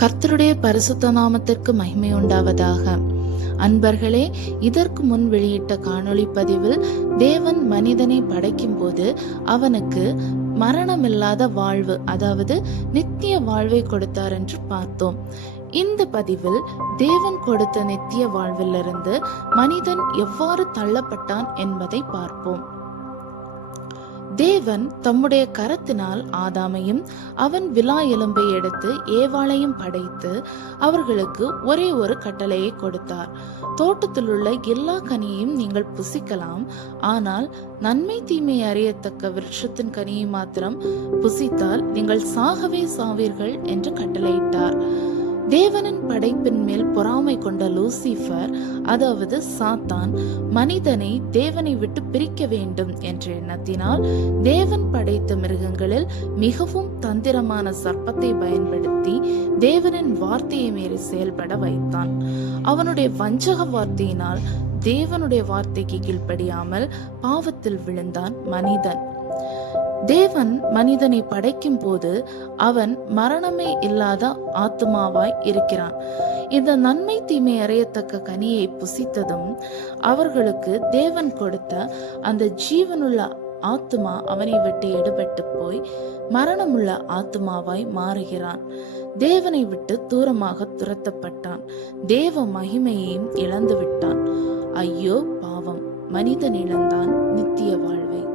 கர்த்தருடைய பரிசுத்த நாமத்திற்கு மகிமை உண்டாவதாக அன்பர்களே இதற்கு முன் வெளியிட்ட காணொளி பதிவில் தேவன் மனிதனை படைக்கும்போது அவனுக்கு மரணமில்லாத வாழ்வு அதாவது நித்திய வாழ்வை கொடுத்தார் என்று பார்த்தோம். இந்த பதிவில் தேவன் கொடுத்த நித்திய வாழ்விலிருந்து மனிதன் எவ்வாறு தள்ளப்பட்டான் என்பதை பார்ப்போம். தேவன் தம்முடைய கரத்தினால் ஆதாமையும் அவன் விலா எலும்பை எடுத்து ஏவாளையும் படைத்து அவர்களுக்கு ஒரே ஒரு கட்டளையை கொடுத்தார். தோட்டத்தில் உள்ள எல்லா கனியையும் நீங்கள் புசிக்கலாம். ஆனால் நன்மை தீமை அறியத்தக்க விருட்சத்தின் கனியை மாத்திரம் புசித்தால் நீங்கள் சாகவே சாவீர்கள் என்று கட்டளையிட்டார். தேவனின் படைப்பின் மேல் பொறாமை கொண்ட லூசிஃபர் அதாவது சாத்தான் மனிதனை தேவனை விட்டு பிரிக்க வேண்டும் என்ற எண்ணத்தினால் தேவன் படைத்த மிருகங்களில் மிகவும் தந்திரமான சர்ப்பத்தை பயன்படுத்தி தேவனின் வார்த்தையை மீறி செயல்பட வைத்தான். அவனுடைய வஞ்சக வார்த்தையினால் தேவனுடைய வார்த்தைக்கு கீழ்ப்படியாமல் பாவத்தில் விழுந்தான் மனிதன். தேவன் மனிதனை படைக்கும் போது அவன் மரணமே இல்லாத ஆத்துமாவாய் இருக்கிறான். இந்த நன்மை தீமை அறியத்தக்க கனியை புசித்ததும் அவர்களுக்கு தேவன் கொடுத்த அந்த ஜீவனுள்ள ஆத்துமா அவனை விட்டு எடுபட்டு போய் மரணமுள்ள ஆத்துமாவாய் மாறுகிறான். தேவனை விட்டு தூரமாக துரத்தப்பட்டான். தேவ மகிமையையும் இழந்து விட்டான் ஐயோ பாவம். மனித இழந்தான் நித்திய வாழ்வை.